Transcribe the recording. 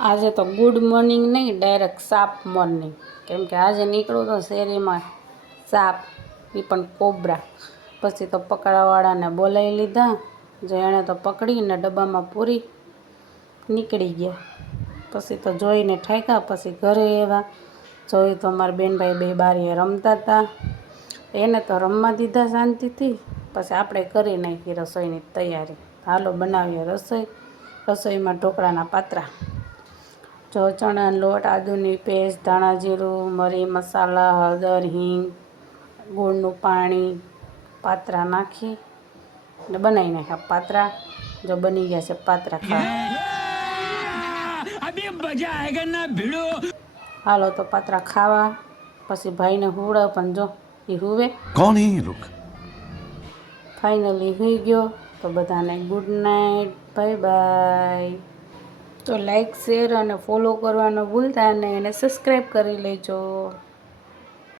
આજે તો good morning નહીં, ડાયરેક્ટ સાપ મોર્નિંગ. કેમ કે આજે નીકળ્યું તો શેરીમાં સાપ, એ પણ કોબરા. પછી તો પકડવાવાળાને બોલાવી લીધા, જે એણે તો પકડીને ડબ્બામાં પૂરી નીકળી ગયા. પછી તો જોઈને ઠાક્યા. પછી ઘરે એવા જોયું તો અમારા બેનભાઈ બે બારીએ રમતા હતા. એને તો રમવા દીધા શાંતિથી. પછી આપણે કરી નાખી રસોઈની તૈયારી. હાલો બનાવીએ રસોઈ. રસોઈમાં ઢોકળાના પાત્રા. જો ચણાનો લોટ, આદુની પેસ્ટ, ધાણા જીરું, મરી મસાલા, હળદર, હિંગ, ગોળનું પાણી, પાત્રા નાખી અને બનાવી નાખ્યા પાત્રા. જો બની ગયા છે પાત્રા ખાવા. હાલો તો પાત્રા ખાવા. પછી ભાઈને હુવડાવ, પણ જો એ હુવે. કોણ હે લોક? ફાઇનલી હુઈ ગયો. તો બધાને ગુડ નાઇટ, બાય બાય. તો લાઈક, શેર અને ફોલો કરવાનું ભૂલતા નહીં, અને સબસ્ક્રાઈબ કરી લેજો.